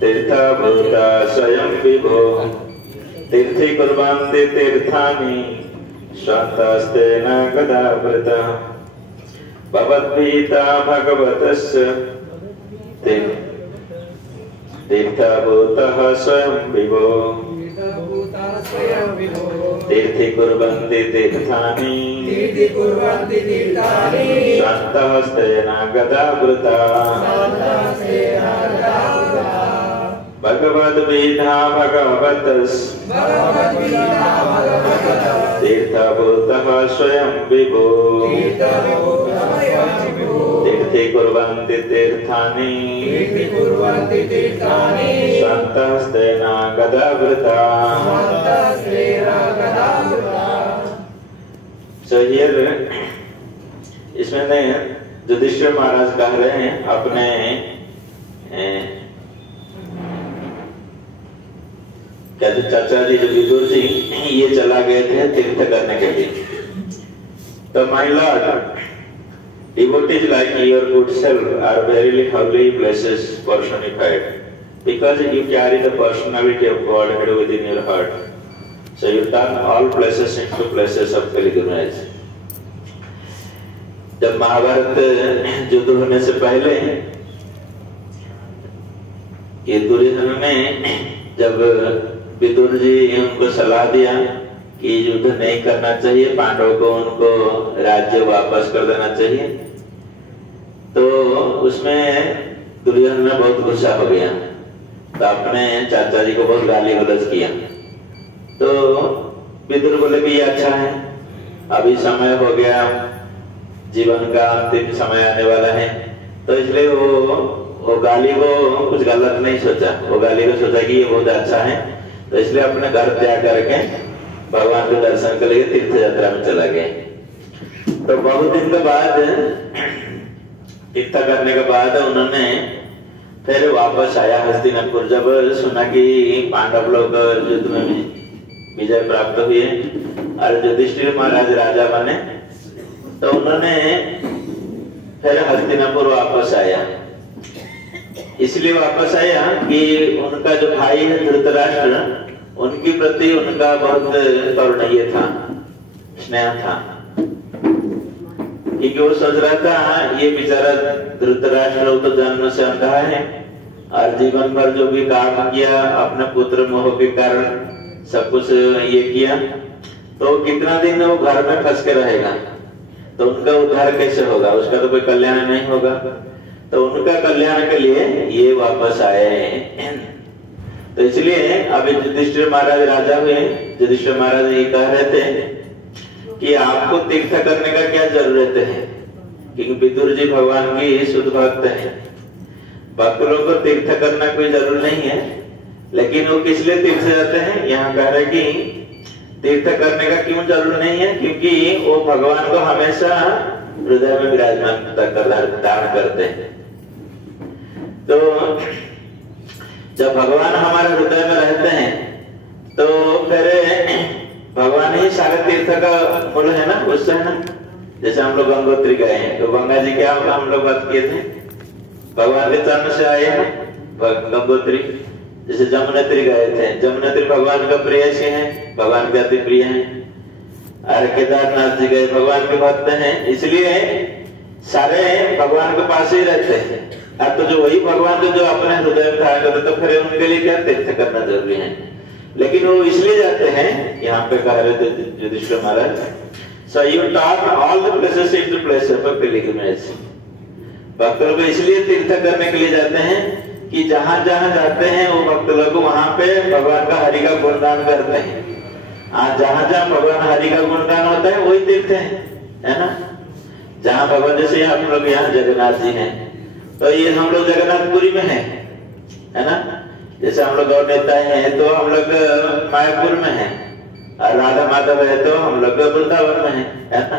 तीर्थभूता स्वयं विभो तीर्थी कुर्वन्ति तीर्थानि स्वन्तस्तेन गदावृता भवद्भीता भगवतस्य तीर्थभूतः स्वयं विभो तीर्थी कुर्वन्ति तीर्थानि स्वन्तस्तेन गदावृता भगवद्भीता भगवतस् तीर्थभूतः स्वयं विभो तीर्थी कुर्वन्ति तीर्थानि स्वन्तस्तेन गदावृता। So here इसमें युधिष्ठिर महाराज कह रहे हैं अपने कहते चाचा जी जो विदुर जी ये चला गए थे तीर्थ करने के लिए। तो my Lord, devotees like your good self are very holy places personified because you carry the personality of Godhead within your heart. So you turn all places into places of pilgrimage. जब महाभारत युद्ध होने से पहले ये दुर्योधन ने जब विदुर जी उनको सलाह दिया कि युद्ध नहीं करना चाहिए, पांडवों को उनको राज्य वापस कर देना चाहिए, तो उसमें दुर्योधन ने बहुत गुस्सा हो गया, तो अपने चाचा जी को बहुत गाली गलौज किया। तो विदुर बोले कि ये अच्छा है, अभी समय हो गया, जीवन का अंतिम समय आने वाला है, तो इसलिए वो गाली को कुछ गलत नहीं सोचा, वो गाली को सोचा कि ये बहुत अच्छा है, तो इसलिए अपने घर त्याग करके भगवान के दर्शन के लिए तीर्थ यात्रा में चला गया। तो बहुत दिन के बाद तीर्थ करने के बाद उन्होंने फिर वापस आया हस्तिनापुर। जब सुना कि पांडव लोग युद्ध में विजय प्राप्त हुए और युधिष्ठिर महाराज राजा बने, तो उन्होंने फिर हस्तिनापुर वापस आया। इसलिए वापस आया कि उनका जो भाई है धृतराष्ट्र, उनके प्रति उनका बहुत करुणीय था, स्नेह था, क्योंकि वो सोच रहा था ये बेचारा धृतराष्ट्र तो जन्म से अंधा है और जीवन भर जो भी काम किया अपने पुत्र मोह के कारण सब कुछ ये किया, तो कितना दिन वो घर में फंस के रहेगा, तो उनका उद्धार कैसे होगा, उसका तो कोई कल्याण नहीं होगा। तो उनका कल्याण के लिए ये वापस आए। तो इसलिए अभी युधिष्ठिर महाराज राजा हुए, युधिष्ठिर महाराज ये कह रहे थे कि आपको तीर्थ करने का क्या जरूरत है, क्योंकि विदुर जी भगवान की शुद्ध भक्त है, भक्त लोगों को तीर्थ करना कोई जरूर नहीं है, लेकिन वो किस लिए तीर्थ जाते हैं, यहाँ कह रहे कि तीर्थ करने का क्यों जरूर नहीं है, क्योंकि वो भगवान को हमेशा हृदय में विराजमान धारण करते हैं। तो जब भगवान हमारे हृदय में रहते हैं तो फिर भगवान ही सारे तीर्थ का मूल है ना, उससे है ना। जैसे हम लोग गंगोत्री गए हैं तो गंगा जी क्या हम लोग बात किए थे, भगवान के चरण से आए हैं गंगोत्री। जैसे जमुनेत्री गए थे, जमुनेत्री भगवान का प्रेयसी है, भगवान के अति प्रिय है। अरे केदारनाथ जी गए, भगवान के भक्त हैं, इसलिए सारे भगवान के पास ही रहते हैं। अब तो जो वही भगवान जो अपने हृदय में धारण करते, तो फिर उनके लिए क्या तीर्थ करना जरूरी है। लेकिन वो इसलिए जाते हैं, यहाँ पे कह रहे थे युधिष्ठिर महाराज, so you turn all the places into places for pilgrimage। भक्त लोग इसलिए तीर्थ करने के लिए जाते हैं कि जहां जहां जाते हैं वो भक्त लोग वहां पे भगवान का हरि का गुणगान करते हैं। जहां जहां भगवान हरि का गुणगान होता है वही तीर्थ है ना। जहां भगवान, जैसे हम लोग यहाँ जगन्नाथ जी हैं, तो ये हम लोग जगन्नाथपुरी में है ना। जैसे हम लोग गौर नेता हैं तो हम लोग मायापुर में हैं, और राधा माधव है तो हम लोग वृंदावन में है ना।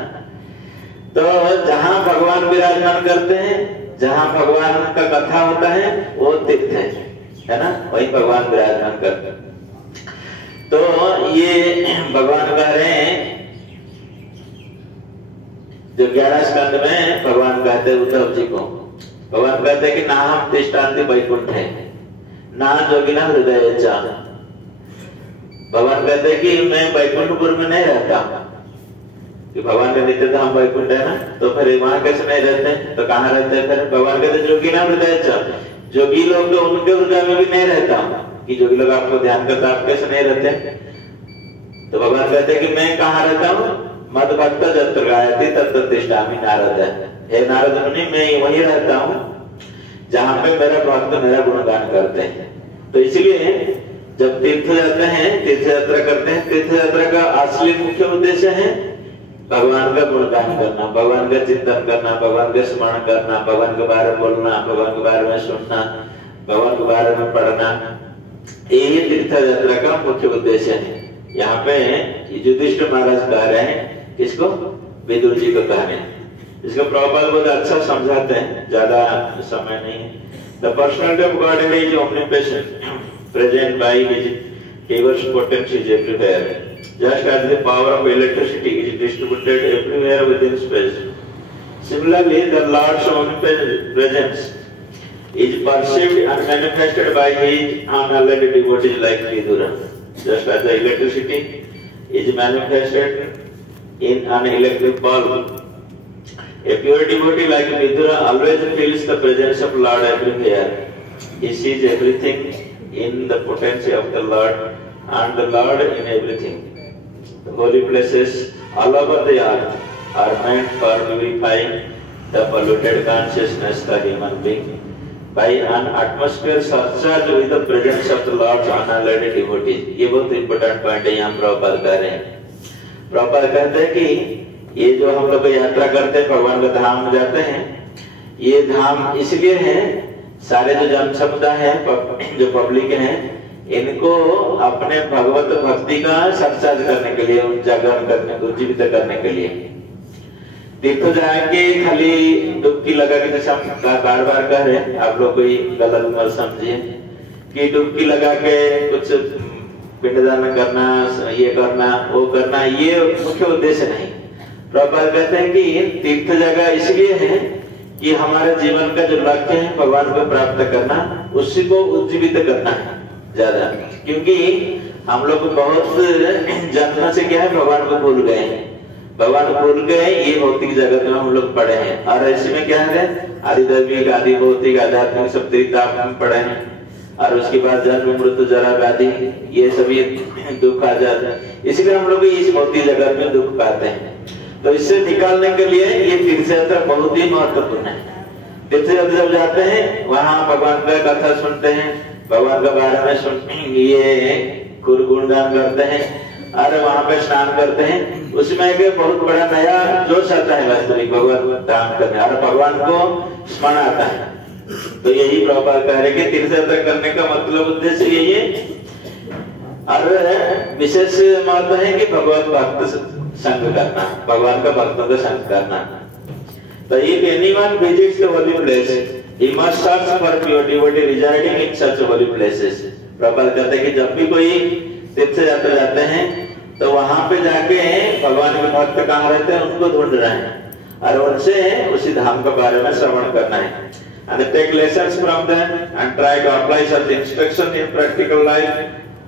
तो जहां भगवान विराजमान करते हैं, जहां भगवान का कथा होता है वो तीर्थ है ना, वही भगवान विराजमान करते हैं। तो ये भगवान कह रहे हैं, जो 11 स्कंद में भगवान कहते हैं उद्धव जी को, भगवान कहते हैं कि ना हम तिष्ठान्ति वैकुंठ है, ना जोगिना हृदय चा। भगवान कहते हैं कि मैं वैकुंठपुर में नहीं रहता, कि भगवान का नित्य धाम वैकुंठ है ना, तो फिर वहां कैसे नहीं रहते, तो कहाँ रहते हैं फिर? भगवान कहते जोगिना हृदय चा, जोगी लोग तो उनके हृदय में भी नहीं रहता, कि जोगी लोग आपको ध्यान करता, आप कैसे नहीं रहते? तो भगवान कहते हैं कि मैं कहाँ रहता हूँ? मद भक्त जत्र गायति तत्र तिष्ठामि नारद। हे नारद मुनि, मैं वहीं रहता हूँ जहाँ पे मेरा भक्त मेरा गुणगान करते हैं। तो इसलिए जब तीर्थ जाते हैं, तीर्थ यात्रा करते हैं, तीर्थ यात्रा का असली मुख्य उद्देश्य है भगवान का गुणगान करना, भगवान का चिंतन करना, भगवान का स्मरण करना, भगवान के बारे में बोलना, भगवान के बारे में सुनना, भगवान के बारे में पढ़ना, यही तीर्थ यात्रा का मुख्य उद्देश्य है। यहाँ पे युधिष्ठिर महाराज कह रहे हैं, इसको विदुर जी को कह रहे हैं। इसको प्रभुपाद बहुत अच्छा समझाते हैं, ज्यादा समय नहीं। The personality of God is omnipresent, present by His diverse potencies everywhere, just as the power of electricity is distributed everywhere within space. Similarly, the Lord's omnipresence is perceived and manifested by His unallied devotees like Vidura, just as the electricity is manifested in an electric bulb. A pure devotee like Vidura always feels the presence of Lord everywhere. He sees everything in the potency of the Lord and the Lord in everything. The holy places all over the earth are meant for purifying the polluted consciousness of the human being by an atmosphere surcharged with the presence of the Lord's unallied devotees. ये बहुत important point है, यहाँ प्रभुपाद कह रहे हैं। प्रभुपाद कहते हैं कि ये जो हम लोग यात्रा करते हैं, भगवान के धाम में जाते हैं, ये धाम इसलिए है, सारे जो जन समुदाय है, जो पब्लिक है, इनको अपने भगवत भक्ति का सरचार्ज करने के लिए, जागरण करने को, जीवित करने के लिए। तीर्थ जाएंगे खाली डुबकी लगा के, जैसे हम बार बार कह रहे हैं, आप लोग कोई गलत मत समझिए कि डुबकी लगा के कुछ पिंडदान करना, ये करना, वो करना, ये मुख्य उद्देश्य नहीं। प्रभुपाद कहते हैं कि तीर्थ जगह इसलिए है कि हमारे जीवन का जो लक्ष्य है भगवान को प्राप्त करना, उसी को उज्जीवित करना है ज्यादा, क्योंकि हम लोग बहुत जन्म से क्या है, भगवान को भूल गए हैं, भगवान को भूल गए, ये भौतिक जगत में हम लोग पड़े हैं। और ऐसे में क्या है, आदि दैविक, आदि भौतिक, आध्यात्मिक सब त्रिताप में पड़े हैं, और उसके बाद जन्म मृत्यु जरा व्याधि, ये सभी दुख आ जाता है। इसलिए हम लोग इस भौतिक जगत में दुख पाते हैं। तो इससे निकालने के लिए ये तीर्थ यात्रा बहुत ही महत्वपूर्ण है। तीर्थ यात्रा जब जाते हैं, वहाँ भगवान का कथा सुनते हैं, भगवान के बारे में सुनते हैं, ये गुणगान करते हैं, और वहाँ पे स्नान करते हैं, उसमें एक बहुत बड़ा नया जोश आता है वास्तविक भगवान धाम करने, और भगवान को स्मरण आता है। तो यही प्रभुपाद कह रहे कि तीर्थ यात्रा करने का मतलब उद्देश्य यही है। और विशेष महत्व है कि भगवत भक्त संग करना, भगवान का भक्तों का संग करना। तो if anyone visits the holy place, he must search for pure devotee residing in such holy places. Prabhupada कहते हैं कि जब भी कोई तीर्थ यात्रा जाते हैं, तो वहां पे जाके भगवान के भक्त कहाँ रहते हैं उनको ढूंढ रहे हैं, और उनसे उसी धाम के बारे में श्रवण करना है। And take lessons from them and try to apply such instruction in practical life,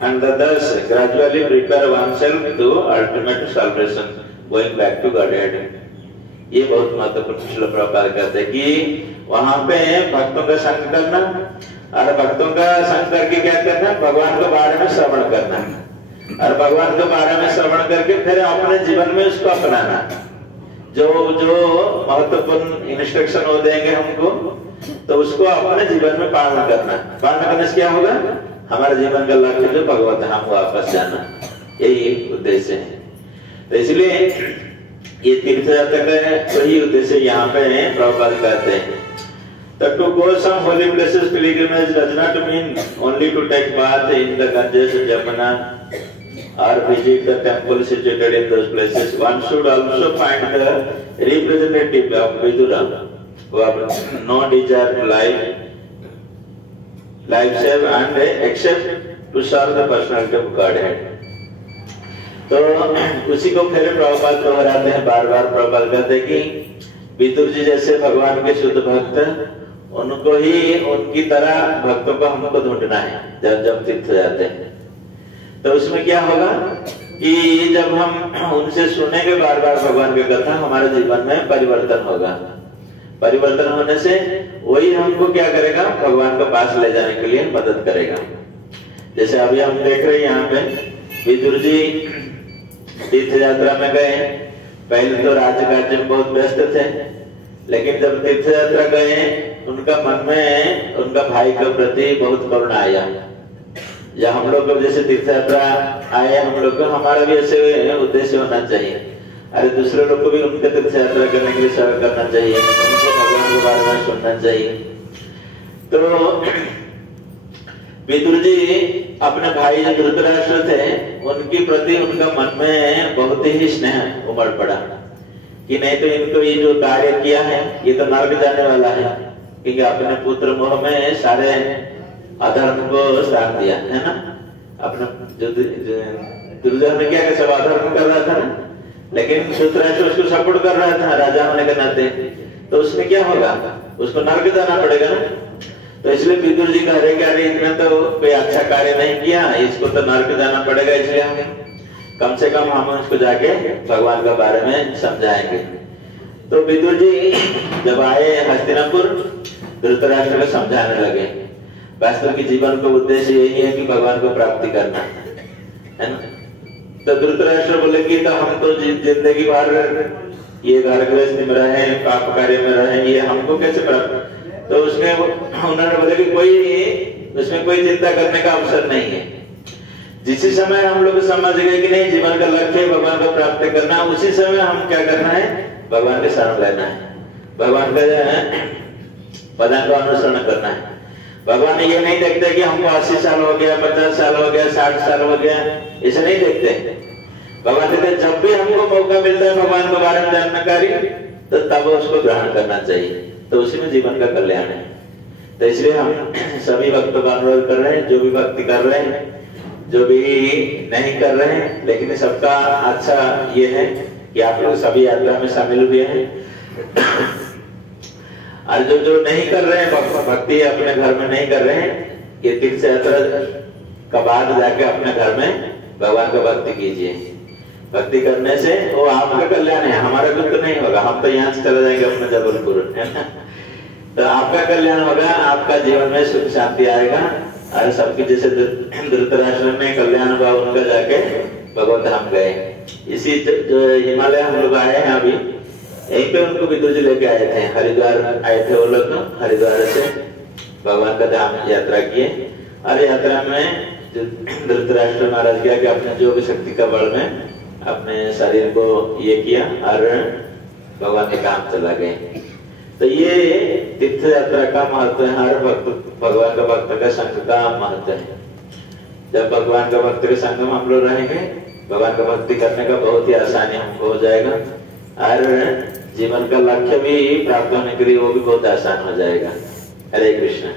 and thus gradually prepare oneself to ultimate salvation, going back to Godhead. ये बहुत महत्वपूर्ण श्लोक प्रभुपाद कहते हैं कि वहां पे भक्तों का संग करना, और भक्तों का संग करके क्या करना, भगवान के बारे में श्रवण करना, और भगवान के बारे में श्रवण करके फिर अपने जीवन में उसको अपनाना। जो महत्वपूर्ण इंस्ट्रक्शन वो देंगे हमको, तो उसको अपने जीवन में पालन करना। पालन करने से क्या होगा, हमारे जीवन का लक्ष्य जो भगवत धाम वापस जाना, यही उद्देश्य है। तो इसलिए ये तीर्थ यात्रा का वही उद्देश्य यहाँ पे प्रभुपाद कहते हैं। तो to go some holy places pilgrimage does not mean only to take bath in the Ganges, Jamuna, or visit the temple situated in those places. One should also find the representative of Vidura who have no desire to life save and except to serve the personality of Godhead. तो उसी को फिर प्रभुपाद दोहराते हैं बार बार। प्रभुपाद कहते हैं कि विदुर जी जैसे भगवान के शुद्ध भक्त उनको ही उनकी तरह भक्तों को हमको ढूंढना है जब जब तीर्थ जाते हैं। तो उसमें क्या होगा कि जब हम उनसे सुनेंगे बार बार भगवान की कथा, हमारे जीवन में परिवर्तन होगा। परिवर्तन होने से वही हमको क्या करेगा, भगवान के पास ले जाने के लिए मदद करेगा। जैसे अभी हम देख रहे हैं यहाँ पे विदुर जी तीर्थ यात्रा में गए। पहले तो राज्य कार्य में बहुत व्यस्त थे, लेकिन जब तीर्थ यात्रा गए उनका मन में उनका भाई के प्रति बहुत करुणा आया। या हम लोग को जैसे तीर्थ यात्रा आए, हम लोग को हमारा भी ऐसे उद्देश्य होना चाहिए, अरे दूसरे लोग को भी उनके तीर्थ यात्रा करने के लिए सेवा करना चाहिए, उनको भगवान के बारे में सुनना चाहिए। तो विदुर जी अपने भाई जो धृतराष्ट्र थे उनके प्रति उनका मन में बहुत ही स्नेह उमड़ पड़ा कि नहीं तो इनको ये जो कार्य किया है ये तो नरक जाने वाला है, क्योंकि अपने पुत्र मोह में सारे अधर्म को साथ दिया है ना। अपना जो दुर्योधन ने क्या सब अधर्म कर रहा था ना, लेकिन धृतराष्ट्र उसको सपोर्ट कर रहा था राजा होने के नाते, तो उसमें क्या होगा, उसको नरक जाना पड़ेगा ना। तो इसलिए विदुर जी कह रहे कि अरे इतना तो कोई अच्छा कार्य नहीं किया, इसको तो नरक जाना पड़ेगा, इसलिए हम कम से कम हम उसको जाके भगवान के बारे में समझाएंगे। तो विदुर जी जब आए हस्तिनापुर, धृतराष्ट्र को समझाने लगे वास्तव की जीवन का उद्देश्य यही है कि भगवान को प्राप्ति करना है ना। तो धृतराष्ट्र बोले कि तो हम तो जिंदगी भर ये घर गृहस्थी में रहे, पाप कार्य में रहे, ये हमको कैसे प्राप्त। तो उसमें उन्होंने बोले कि उसमें कोई चिंता करने का अवसर नहीं है। जिस समय हम लोग समझ गए कि नहीं जीवन का लक्ष्य भगवान को प्राप्त करना, उसी समय हम क्या करना है, भगवान के शरण लेना है, भगवान का पदार्थ का अनुसरण करना है। भगवान ये नहीं देखते कि हमको 80 साल हो गया, 50 साल हो गया, 60 साल हो गया, इसे नहीं देखते। भगवान कहते जब भी हमको मौका मिलता है भगवान के बारे में जानकारी, तो तब उसको ग्रहण करना चाहिए, तो उसी में जीवन का कल्याण है। तो इसलिए हम सभी भक्तों का अनुरोध कर रहे हैं, जो भी भक्ति कर रहे हैं, जो भी नहीं कर रहे हैं, लेकिन सबका अच्छा ये है कि आप लोग सभी यात्रा में शामिल हुए हैं। और जो नहीं कर रहे हैं भक्ति अपने घर में नहीं कर रहे हैं, ये तीर्थ यात्रा का बाद जाके अपने घर में भगवान का भक्ति कीजिए। भक्ति करने से वो आपका कल्याण है, हमारा कुछ तो नहीं होगा, हम तो यहाँ से चले जाएंगे अपने जबलपुर, है ना। तो आपका कल्याण होगा, आपका जीवन में सुख शांति आएगा। और सबके जैसे धृतराष्ट्र में कल्याण हुआ, उनका जाके भगवत धाम गए। इसी जो हिमालय हम लोग आए हैं अभी, यहीं पे उनको विदुर जी लेके आए थे, हरिद्वार आए थे वो लोग, हरिद्वार से भगवान का धाम यात्रा किए। और यात्रा में धृतराष्ट्र महाराज किया कि अपने जो भी शक्ति का बल में अपने शरीर को ये किया और भगवान के काम चला गए। तो ये तीर्थ यात्रा का महत्व है, हर भगवान का भक्त का संग का महत्व है। जब भगवान का भक्त के संग में हम लोग रहेंगे, भगवान का भक्ति करने का बहुत ही आसानी हमको हो जाएगा, और जीवन का लक्ष्य भी प्राप्त होने के लिए वो भी बहुत आसान हो जाएगा। हरे कृष्ण।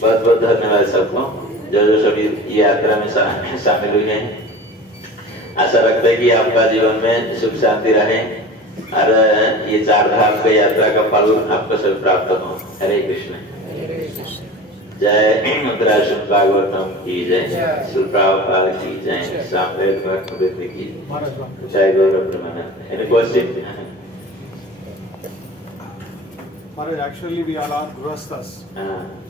बहुत बहुत धन्यवाद सबको जो सभी यात्रा में शामिल हुए हैं। आशा रखते हैं कि आपका जीवन में सुख शांति रहे और ये 4 धाम की यात्रा का फल आपको सब प्राप्त हो। हरे कृष्ण। जय मद्रासन भागवतम की जय, श्री प्रभुपाद की जय, सामवेद भक्त की जय, गौरव Premanand. Any question? Maharaj, actually we all are grihasthas.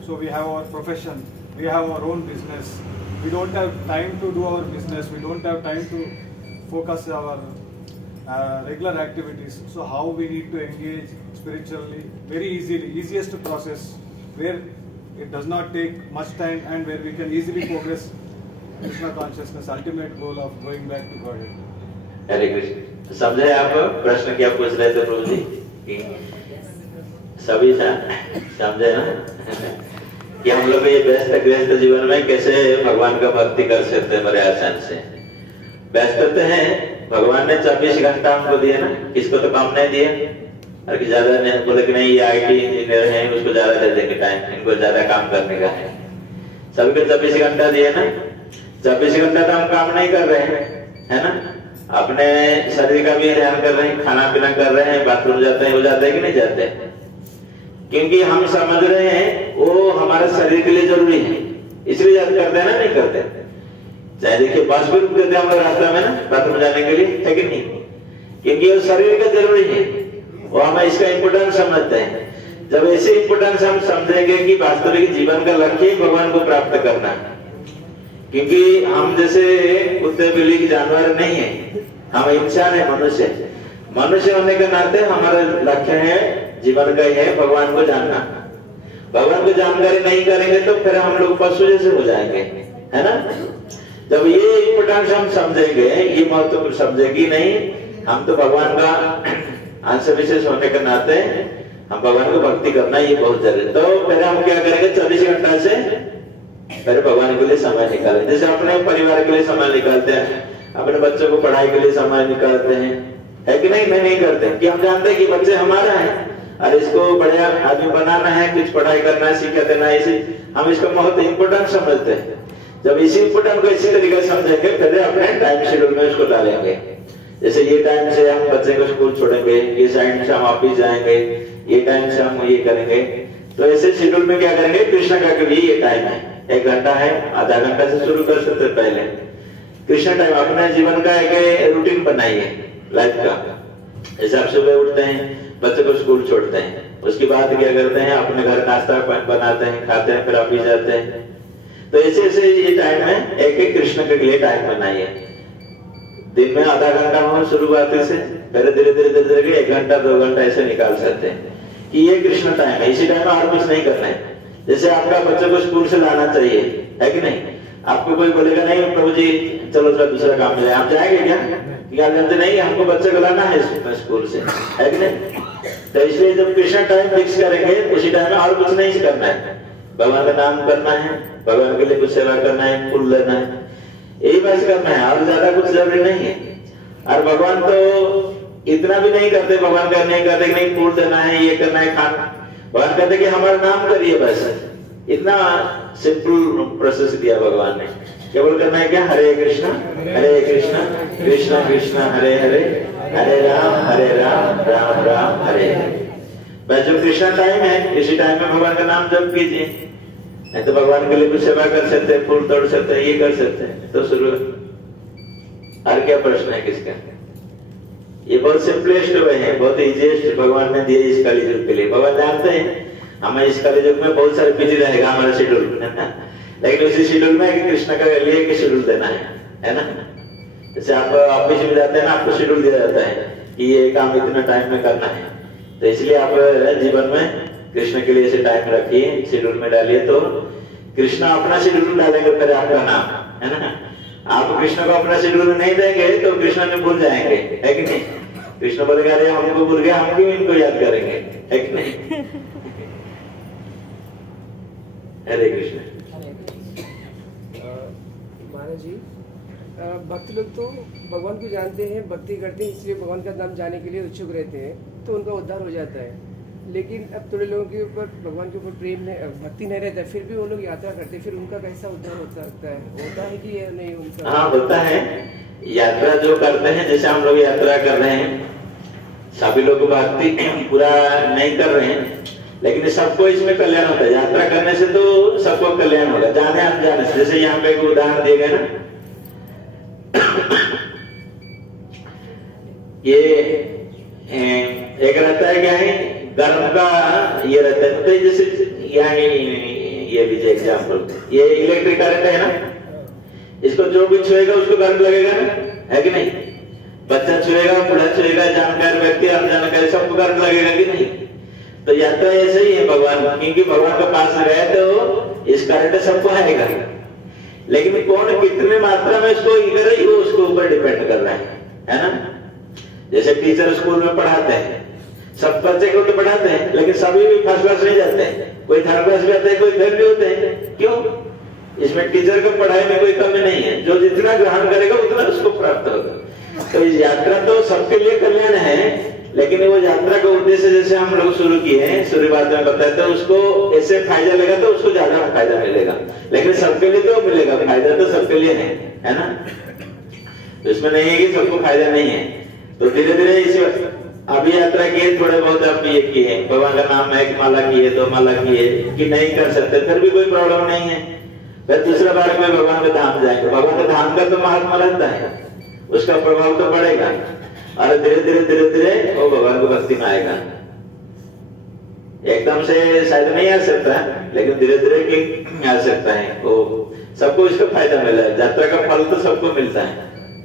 So we have our profession, we have our own business. We don't have time to do our business. We don't have time to focus our regular activities. So how we need to engage spiritually very easily, easiest process where it does not take much time and where we can easily progress Krishna consciousness, ultimate goal of going back to Godhead. हरे कृष्ण। समझे आप प्रश्न क्या पूछ रहे थे प्रभु जी? सभी समझे ना कि हम लोग ये व्यस्त जीवन में कैसे भगवान का भक्ति कर सकते हैं बड़े आसान से। व्यस्त हैं, भगवान ने 24 घंटा हमको दिए ना, किसको तो कम नहीं दिए। और कि ज्यादा नहीं बोले कि नहीं ये IT इंजीनियर है, उसको ज्यादा दे देंगे टाइम, इनको ज्यादा काम करने का है। सभी को 24 घंटा दिए ना। 24 घंटा तो हम काम नहीं कर रहे हैं, है ना। अपने शरीर का भी ध्यान कर रहे हैं, खाना पीना कर रहे हैं, बाथरूम जाते हैं, वो जाते हैं कि नहीं जाते। क्योंकि हम समझ रहे हैं वो हमारे शरीर के लिए जरूरी है, इसलिए याद करते हैं ना, नहीं करते। चाहे देखिए बस भी रुक देते हैं हम लोग रास्ता में ना बाथरूम जाने के लिए, है कि नहीं, क्योंकि वो शरीर का जरूरी है, वो हम इसका इम्पोर्टेंस समझते हैं। जब ऐसे इम्पोर्टेंस हम समझेंगे कि वास्तविक जीवन का लक्ष्य ही भगवान को प्राप्त करना है, क्योंकि हम जैसे कुत्ते बिल्ली की जानवर नहीं है, हम इंसान है, मनुष्य होने के नाते हमारा लक्ष्य है जीवन का ही है भगवान को जानना। भगवान को जानकारी नहीं करेंगे तो फिर हम लोग पशु जैसे हो जाएंगे, है ना। जब ये इम्पोर्टेंस हम समझेंगे, ये महत्व समझेगी नहीं, हम तो भगवान का अंश विशेष होने के नाते हम भगवान को भक्ति करना ये बहुत जरूरी है। तो फिर हम क्या करेंगे, 24 घंटा से फिर भगवान के लिए समय निकालें। जैसे अपने परिवार के लिए समय निकालते हैं, अपने बच्चों को पढ़ाई के लिए समय निकालते हैं, है कि नहीं। नहीं करते कि हम जानते हैं कि बच्चे हमारा है और इसको बढ़िया आदमी बनाना है, कुछ पढ़ाई करना है, शिक्षा देना है, इसी हम इसका बहुत इंपोर्टेंट समझते हैं। जब इसी इंपोर्टेंट को इसी तरीके से समझेंगे फिर अपने टाइम शेड्यूल में उसको डालेंगे। जैसे ये टाइम से हम बच्चे को स्कूल छोड़ेंगे, ये टाइम से हम ऑफिस जाएंगे, ये टाइम से हम ये करेंगे। तो ऐसे शेड्यूल में क्या करेंगे, कृष्ण का कभी ये टाइम है, 1 घंटा है, आधा घंटा से शुरू कर सकते पहले कृष्ण टाइम। अपने जीवन का एक रूटीन बनाइए लाइफ का। जैसे आप सुबह उठते हैं, बच्चे को स्कूल छोड़ते हैं, उसके बाद क्या करते हैं, अपने घर नाश्ता बनाते हैं, खाते हैं, फिर ऑफिस जाते हैं। तो ऐसे ऐसे ये टाइम में एक कृष्ण के लिए टाइम बनाइए। दिन में आधा घंटा हो शुरुआत से, फिर धीरे धीरे 1 घंटा 2 घंटा ऐसे निकाल सकते हैं कि ये कृष्ण टाइम है। इसी टाइम में और कुछ नहीं करना है। जैसे आपका बच्चे को स्कूल से लाना चाहिए, है कि नहीं। आपको कोई बोलेगा नहीं प्रभु जी चलो थोड़ा दूसरा काम मिले, आप जाएंगे क्या जानते नहीं, हमको बच्चे को लाना है स्कूल से, है कि नहीं। तो इसलिए जब कृष्ण टाइम फिक्स करेंगे उसी टाइम में और कुछ नहीं करना है। भगवान का नाम करना है, भगवान के लिए कुछ सेवा करना है, फूल लेना है, यही बस करना है, और ज्यादा कुछ जरूरी नहीं है। और भगवान तो इतना भी नहीं करते, भगवान का नहीं करते कि नहीं फूल देना है, ये करना है, खाना। भगवान कहते कि हमारा नाम करिए बस। इतना सिंपल प्रोसेस दिया भगवान ने। केवल करना है क्या, हरे कृष्ण कृष्ण कृष्ण हरे हरे, हरे राम राम राम हरे हरे। बस जो कृष्ण टाइम है इसी टाइम में भगवान का नाम जप कीजिए। नहीं तो भगवान के लिए कुछ सेवा कर सकते हैं, फूल तोड़ सकते हैं, ये कर सकते हैं। तो शुरू और क्या प्रश्न है किसका। ये बहुत सिंपलेस्ट वे है, बहुत इजीएस्ट भगवान ने दिए इस कली युग के लिए। भगवान जानते हैं हमें इस कली युग में बहुत सारे बिजी रहेगा हमारा शेड्यूल, लेकिन उसी शेड्यूल में कृष्ण के लिए एक शेड्यूल देना है ना। जैसे आप ऑफिस में जाते हैं ना, आपको शेड्यूल दिया जाता है कि ये काम इतना टाइम में करना है। तो इसलिए आप जीवन में कृष्ण के लिए ऐसे टाइम रखिए, शेड्यूल में डालिए, तो कृष्ण अपना शेड्यूल डालेंगे फिर आपका नाम, है ना। आप कृष्ण को अपना शेड्यूल में नहीं देंगे तो कृष्ण ने भूल जाएंगे, है कि नहीं। कृष्ण बोलेगा अरे हमको भूल गया, हम क्यों इनको याद करेंगे, है कि नहीं। हरे कृष्ण। महाराज जी, भक्त लोग तो भगवान को जानते हैं, भक्ति करते हैं, इसलिए भगवान का नाम जाने के लिए उत्सुक रहते हैं, तो उनका उद्धार हो जाता है। लेकिन अब थोड़े लोगों के ऊपर भगवान के ऊपर प्रेम नहीं, भक्ति नहीं रहता है, फिर भी वो लोग यात्रा करते हैं, फिर उनका कैसा उद्धार हो सकता है, होता है कि ये नहीं उनका। हाँ होता है। यात्रा जो करते हैं, जैसे हम लोग यात्रा कर रहे हैं, सभी लोग भक्ति पूरा नहीं कर रहे हैं, लेकिन सबको इसमें कल्याण होता है। यात्रा करने से तो सबको कल्याण होगा, जाने अनजाने से। जैसे यहाँ पे एक उदाहरण दिए गए ना, ये एक रहता है क्या है, गर्म का ये रहता है, तो जैसे यहाँ ये लीजिए एग्जाम्पल, ये इलेक्ट्रिक करंट है ना, इसको जो भी छुएगा उसको गर्म लगेगा ना, है कि नहीं। बच्चा छुएगा, बूढ़ा छुएगा, जानकार व्यक्ति अनजानकार सबको गर्म लगेगा कि नहीं। तो यात्रा ऐसे ही है भगवान, क्योंकि भगवान के पास गए तो इस करंट सबको आएगा, लेकिन कौन कितने मात्रा में इसको करे वो उसके ऊपर डिपेंड कर रहा है ना। जैसे टीचर स्कूल में पढ़ाते हैं, सब बच्चे को तो पढ़ाते हैं, लेकिन सभी भी फर्स्ट क्लास नहीं जाते हैं, कोई थर्ड क्लास भी आते हैं, कोई फेल भी होते हैं। क्यों? इसमें टीचर को पढ़ाई में कोई कमी नहीं है, जो जितना ग्रहण करेगा उतना उसको प्राप्त होगा। तो इस यात्रा तो सबके लिए कल्याण है, लेकिन वो यात्रा का उद्देश्य जैसे हम लोग शुरू किए हैं, शुरुआत में बताते हैं, उसको ऐसे फायदा लेगा तो उसको ज्यादा फायदा मिलेगा, लेकिन सबके लिए तो मिलेगा फायदा, तो सबके लिए है ना। तो इसमें नहीं है कि सबको फायदा नहीं है। तो धीरे धीरे इस अभी यात्रा किए थोड़े बहुत अब ये किए, भगवान का नाम एक माला किए, 2 माला किए कि नहीं कर सकते, फिर भी कोई प्रॉब्लम नहीं है। फिर दूसरा बार में भगवान के धाम जाएंगे, भगवान के धाम का तो महात्मा रहता है, उसका प्रभाव तो पड़ेगा और धीरे धीरे धीरे धीरे वो भगवान को भक्ति में आएगा। एकदम से शायद नहीं आ सकता, लेकिन धीरे धीरे आ सकता है। वो सबको इसका फायदा मिला है, यात्रा का फल तो सबको मिलता है,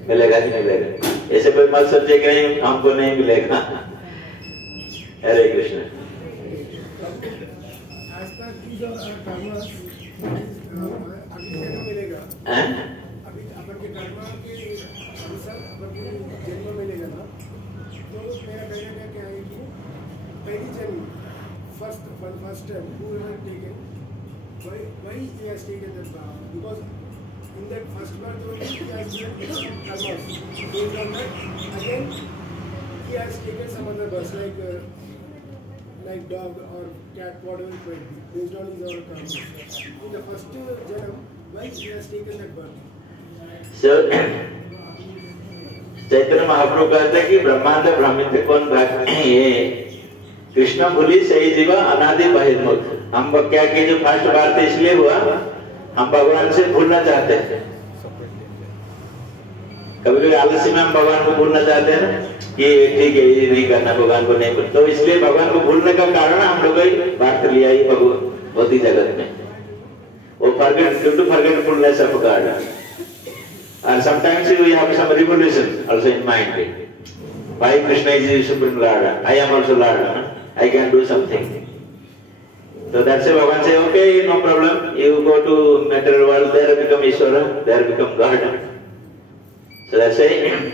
मिलेगा कि मिलेगा, ऐसे कोई मत सोचे कि नहीं हमको नहीं मिलेगा। हरे कृष्ण। अभी अपन के कर्म के अनुसार अपन को जन्म मिलेगा ना, तो मेरा कहने का क्या है कि पहली जन्म first time who ever taken why he has taken that because in that first birth only he has done karmas. Based on that again he has taken some other birth like dog or cat, whatever it might be, based on his own karmas. In the first janam, why he has taken that birth? So Chaitanya Mahaprabhu कहते हैं कि ब्रह्मांड भ्रमित कौन भाग ये कृष्ण भूली सही जीवा अनादि बहिर्मुख। हम क्या कि जो फर्स्ट बार तो इसलिए हुआ हम भगवान से भूलना चाहते हैं। कभी कभी आलस्य में हम भगवान को भूलना चाहते हैं ना कि ठीक है ये नहीं करना, भगवान को नहीं भूल, तो इसलिए भगवान को भूलने का कारण हम लोग बात लिया ही भौतिक जगत में। वो forgetfulness of God. And sometimes we have some revolution also in mind. Why Krishna is the supreme Lord? I am also Lord. I can do something. So that's why Bhagavan say, okay, no problem. You go to material world, there become Ishvara, there become God. So that's why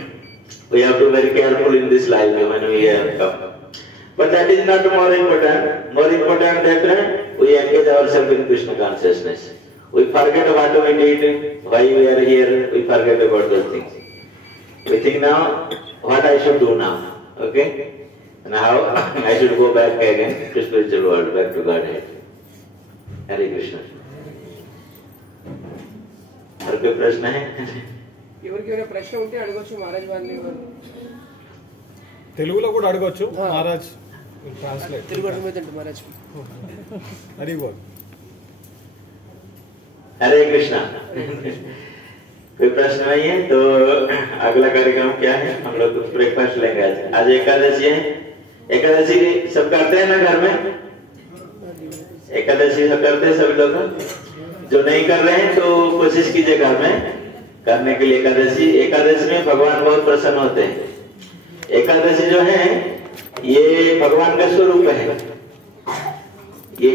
we have to be very careful in this life when we come. But that is not more important. More important that we engage ourselves in Krishna consciousness. We forget what we did, why we are here. We forget about those things. We think now, what I should do now, okay? And how I should go back again to spiritual world, back to Godhead. Hare Krishna. और कोई प्रश्न है? ఎవరికైనా ప్రశ్న ఉంటే అడగొచ్చు మహారాజ్ వారిని. తెలుగులో కూడా అడగొచ్చు మహారాజ్. ట్రాన్స్లేట్ తెలుగు అర్థమైందండి మహారాజ్. హరి బోల్. हरे कृष्णा। कोई प्रश्न नहीं है तो अगला कार्यक्रम क्या है? हम लोग ब्रेकफास्ट लेंगे आज। आज एकादशी है। एकादशी सब करते हैं ना घर में? एकादशी सब करते हैं सभी लोग। जो नहीं कर रहे हैं तो कोशिश कीजिए घर में करने के लिए एकादशी। एकादशी में भगवान बहुत प्रसन्न होते हैं। एकादशी जो है ये भगवान का स्वरूप है। ये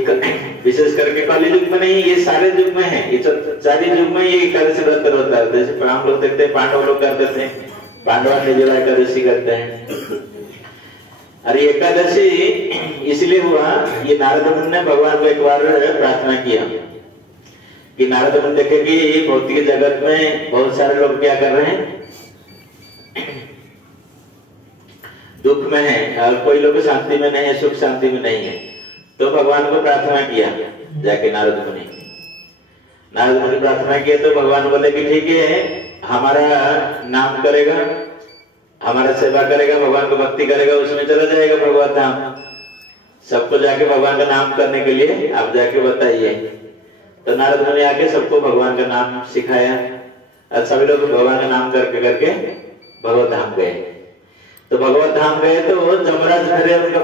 विशेष करके कलि युग में नहीं, ये सारे युग में है। ये सारे युग में ये एकादशी व्रत होता है। जैसे हम लोग देखते हैं पांडव लोग करते थे, पांडव निर्जला एकादशी करते हैं। और ये एकादशी इसलिए हुआ, ये नारद मुनि ने भगवान को एक बार प्रार्थना किया कि नारद मुनि देखे कि भौतिक जगत में बहुत सारे लोग क्या कर रहे हैं, दुख में है और कोई लोग शांति में नहीं है, सुख शांति में नहीं है। तो भगवान को प्रार्थना किया जाके नारद मुनि प्रार्थना किया। तो भगवान बोले कि ठीक है, हमारा नाम करेगा, हमारा सेवा करेगा, भगवान को भक्ति करेगा, उसमें चला जाएगा भगवान धाम। सबको जाके भगवान का नाम करने के लिए आप जाके बताइए। तो नारद मुनि आके सबको भगवान का नाम सिखाया और सभी लोग भगवान का नाम करके करके भगवत धाम गए। तो भगवत धाम गए तो जमराज फिर उनका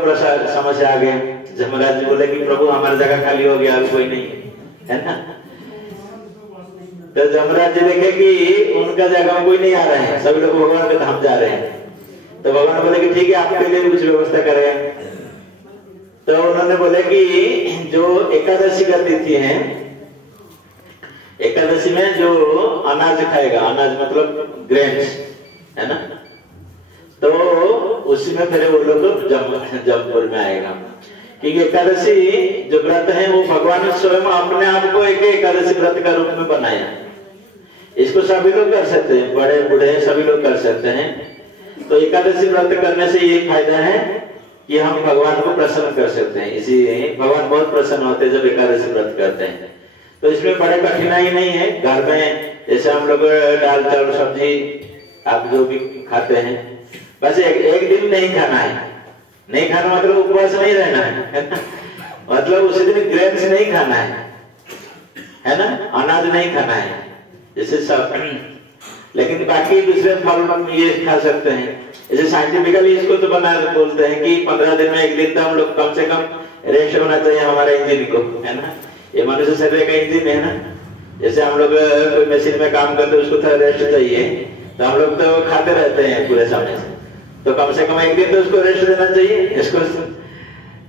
समस्या आ गया। जमराज जी बोले कि प्रभु हमारी जगह खाली हो गया, अब कोई नहीं है ना। तो जमराज जी देखे कि उनका जगह कोई नहीं आ रहा है, सभी लोग भगवान के धाम जा रहे हैं। तो भगवान बोले कि ठीक है, आपके लिए कुछ व्यवस्था करें। तो उन्होंने बोले कि जो एकादशी का तिथि है, एकादशी में जो अनाज खाएगा, अनाज मतलब ग्रेन्स है ना, तो उसी में फिर वो लोग जमपुर में आएगा। क्योंकि एकादशी जो व्रत है वो भगवान स्वयं अपने आप को एक एकादशी व्रत का रूप में बनाया। इसको सभी लोग कर सकते हैं, बड़े बूढ़े सभी लोग कर सकते हैं। तो एकादशी व्रत करने से ये फायदा है कि हम भगवान को प्रसन्न कर सकते हैं। इसी भगवान बहुत प्रसन्न होते हैं जब एकादशी व्रत करते हैं। तो इसमें बड़े कठिनाई नहीं है। घर में जैसे हम लोग दाल चावल सब्जी आप जो भी खाते हैं, बस एक दिन नहीं खाना है, नहीं खाना मतलब उपवास नहीं रहना है ना? मतलब उसी दिन ग्रेन्स नहीं खाना है ना, अनाज नहीं खाना है जैसे सब, लेकिन बाकी दूसरे फल ये खा सकते हैं। जैसे साइंटिफिकली इसको तो बना बोलते हैं कि 15 दिन में एक दिन तो हम लोग कम से कम रेस्ट होना चाहिए हमारे इंजन को, है ना। ये मनुष्य शरीर का इंजन है ना, जैसे हम लोग कोई मशीन में काम करते हैं उसको थोड़ा रेस्ट चाहिए, तो हम लोग तो खाते रहते हैं पूरे समय से, तो कम से कम एक दिन तो उसको रेस्ट देना चाहिए इसको।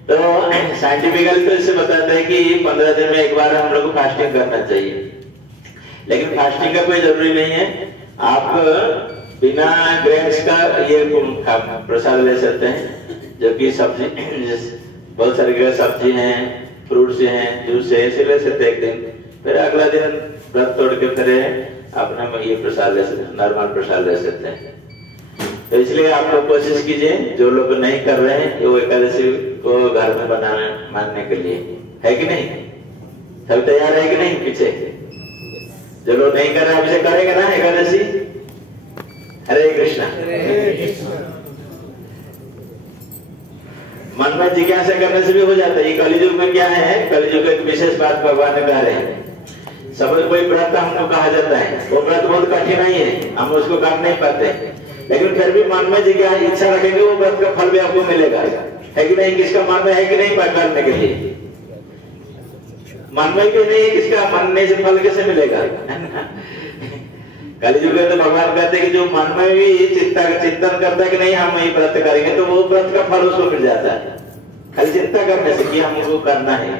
तो साइंटिफिकली तो इससे बताते हैं कि 15 दिन में एक बार हम लोग को फास्टिंग करना चाहिए। लेकिन फास्टिंग का कोई जरूरी नहीं है, आप बिना ग्रेन्स का ये प्रसाद ले सकते हैं, जो कि सब्जी बहुत सारी सब्जी हैं, फ्रूट्स हैं, जूस है, ऐसे ले सकते हैं एक दिन, फिर अगला दिन व्रत तोड़ के फिर अपना ये प्रसाद ले सकते हैं, नॉर्मल प्रसाद ले सकते हैं। तो इसलिए आप लोग कोशिश कीजिए, जो लोग नहीं कर रहे हैं वो एकादशी को घर में बनाने मानने के लिए, है कि नहीं? सब तैयार है कि नहीं? पीछे जो लोग नहीं कर रहे हैं अभी करेंगे ना एकादशी। हरे कृष्णा। मन में जिज्ञासा करने से भी हो जाता है। ये कलियुग में क्या है, कलियुग एक विशेष बात भगवान ने कह रहे हैं, सब कोई व्रत हमको कहा जाता है, वो व्रत बहुत कठिन नहीं है, हम उसको कर नहीं पाते, लेकिन फिर भी मन में जिज्ञासा इच्छा रखेंगे वो व्रत का फल भी आपको मिलेगा, है कि नहीं? किसका मन में है कि नहीं करने के लिए? मन में भी नहीं, किसका मन नहीं से फल कैसे मिलेगा? कलियुग में तो भगवान कहते हैं कि जो मन में भी चिंतन करता है कि नहीं हम ये व्रत करेंगे, तो वो व्रत का फल उसको मिल जाता है, खाली चिंता करने से कि हमको करना है।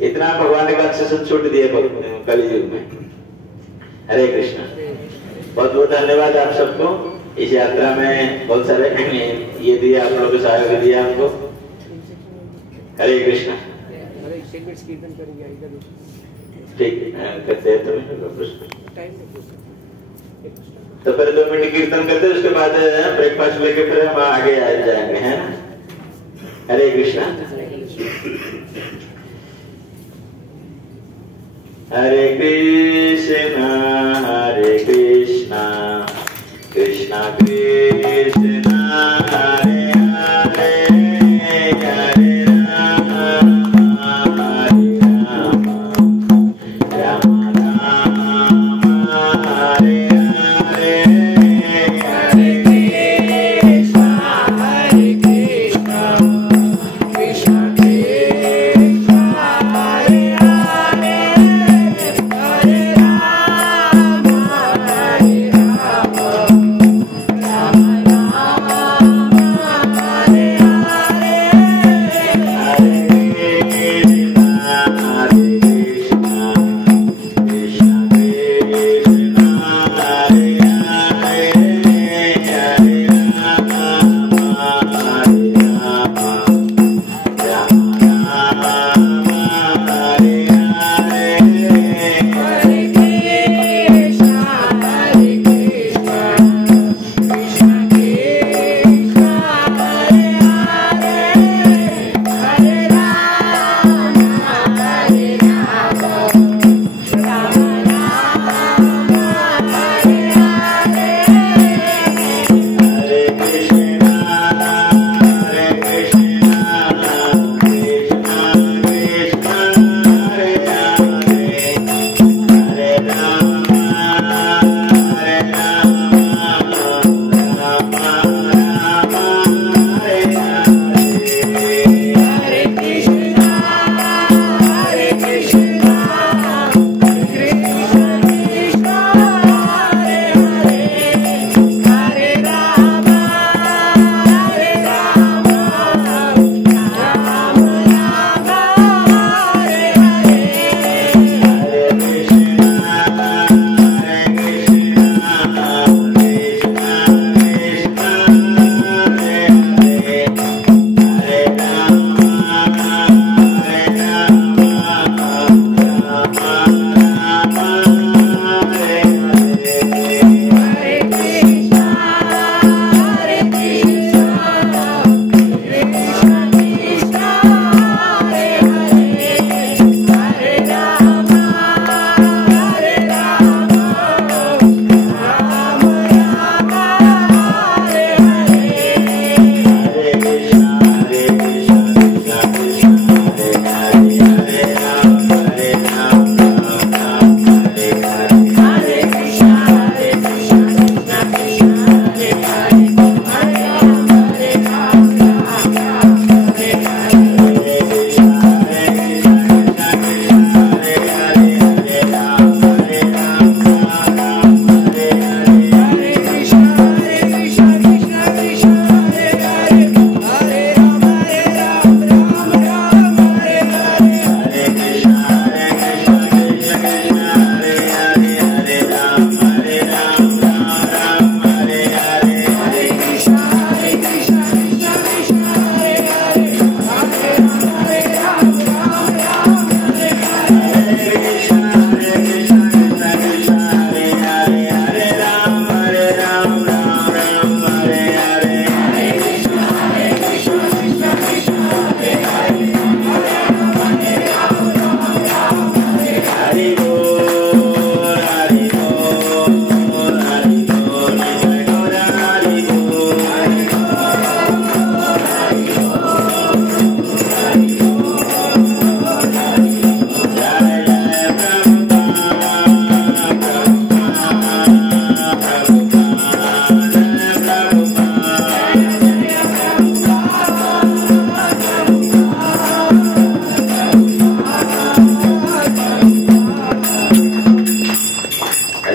इतना भगवान ने कंसेशन छूट दिए कलियुग में। हरे कृष्णा। बहुत बहुत धन्यवाद आप सबको, इस यात्रा में बहुत सारे ये दिया, आप लोगों को सहयोग दिया हमको। हरे कृष्णा। ठीक करते हैं तो फिर 2 मिनट कीर्तन करते हैं, उसके बाद ब्रेकफास्ट लेके फिर हम आगे आ जाएंगे, है ना। हरे कृष्णा। हरे कृष्णा हरे कृष्णा कृष्णा कृष्णा हरे हरे हरे राम हरे राम राम राम हरे हरे हरे कृष्णा हरे कृष्णा कृष्णा कृष्णा हरे हरे हरे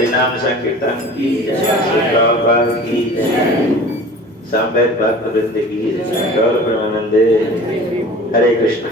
हरिनाम संकीर्तन की जय, प्रभुपाद की जय, संवेद भक्त वृंद की जय, गौर प्रेमानंदे। हरे कृष्ण।